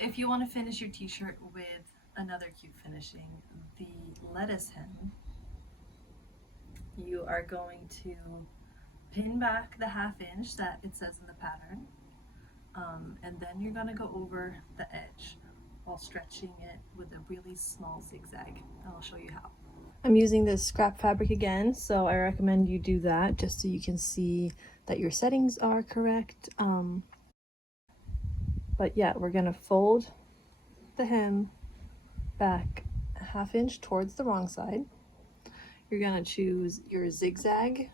if you want to finish your t-shirt with another cute finishing, the lettuce hem, you are going to pin back the 1/2 inch that it says in the pattern, and then you're going to go over the edge while stretching it with a really small zigzag, and I'll show you how. I'm using this scrap fabric again, so I recommend you do that just so you can see that your settings are correct. But yeah, we're gonna fold the hem back a 1/2 inch towards the wrong side. You're gonna choose your zigzag,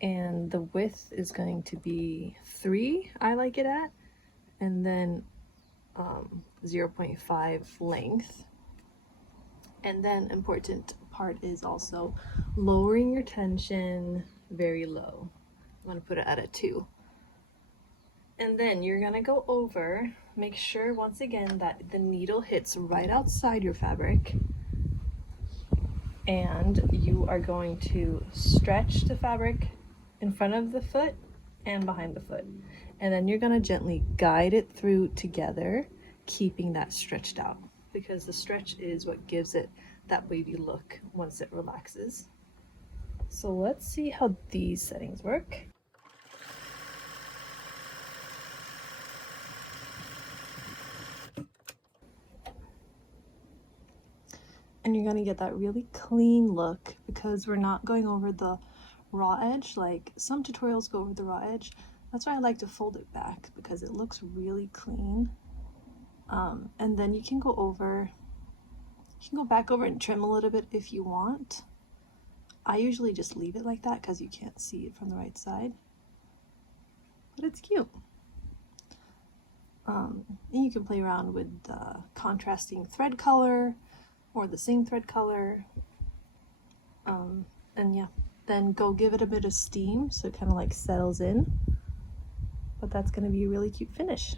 and the width is going to be 3, I like it at, and then 0.5 length. And then important part is also lowering your tension very low. I'm gonna put it at a 2. And then you're gonna go over, make sure once again that the needle hits right outside your fabric, and you are going to stretch the fabric in front of the foot and behind the foot. And then you're gonna gently guide it through together, keeping that stretched out, because the stretch is what gives it that wavy look once it relaxes. So let's see how these settings work. And you're gonna get that really clean look because we're not going over the raw edge like some tutorials go over the raw edge. That's why I like to fold it back, because it looks really clean. And then you can go back over and trim a little bit if you want. I usually just leave it like that because you can't see it from the right side, but it's cute. And you can play around with the contrasting thread color or the same thread color. And yeah, then go give it a bit of steam so it kind of like settles in. But that's going to be a really cute finish.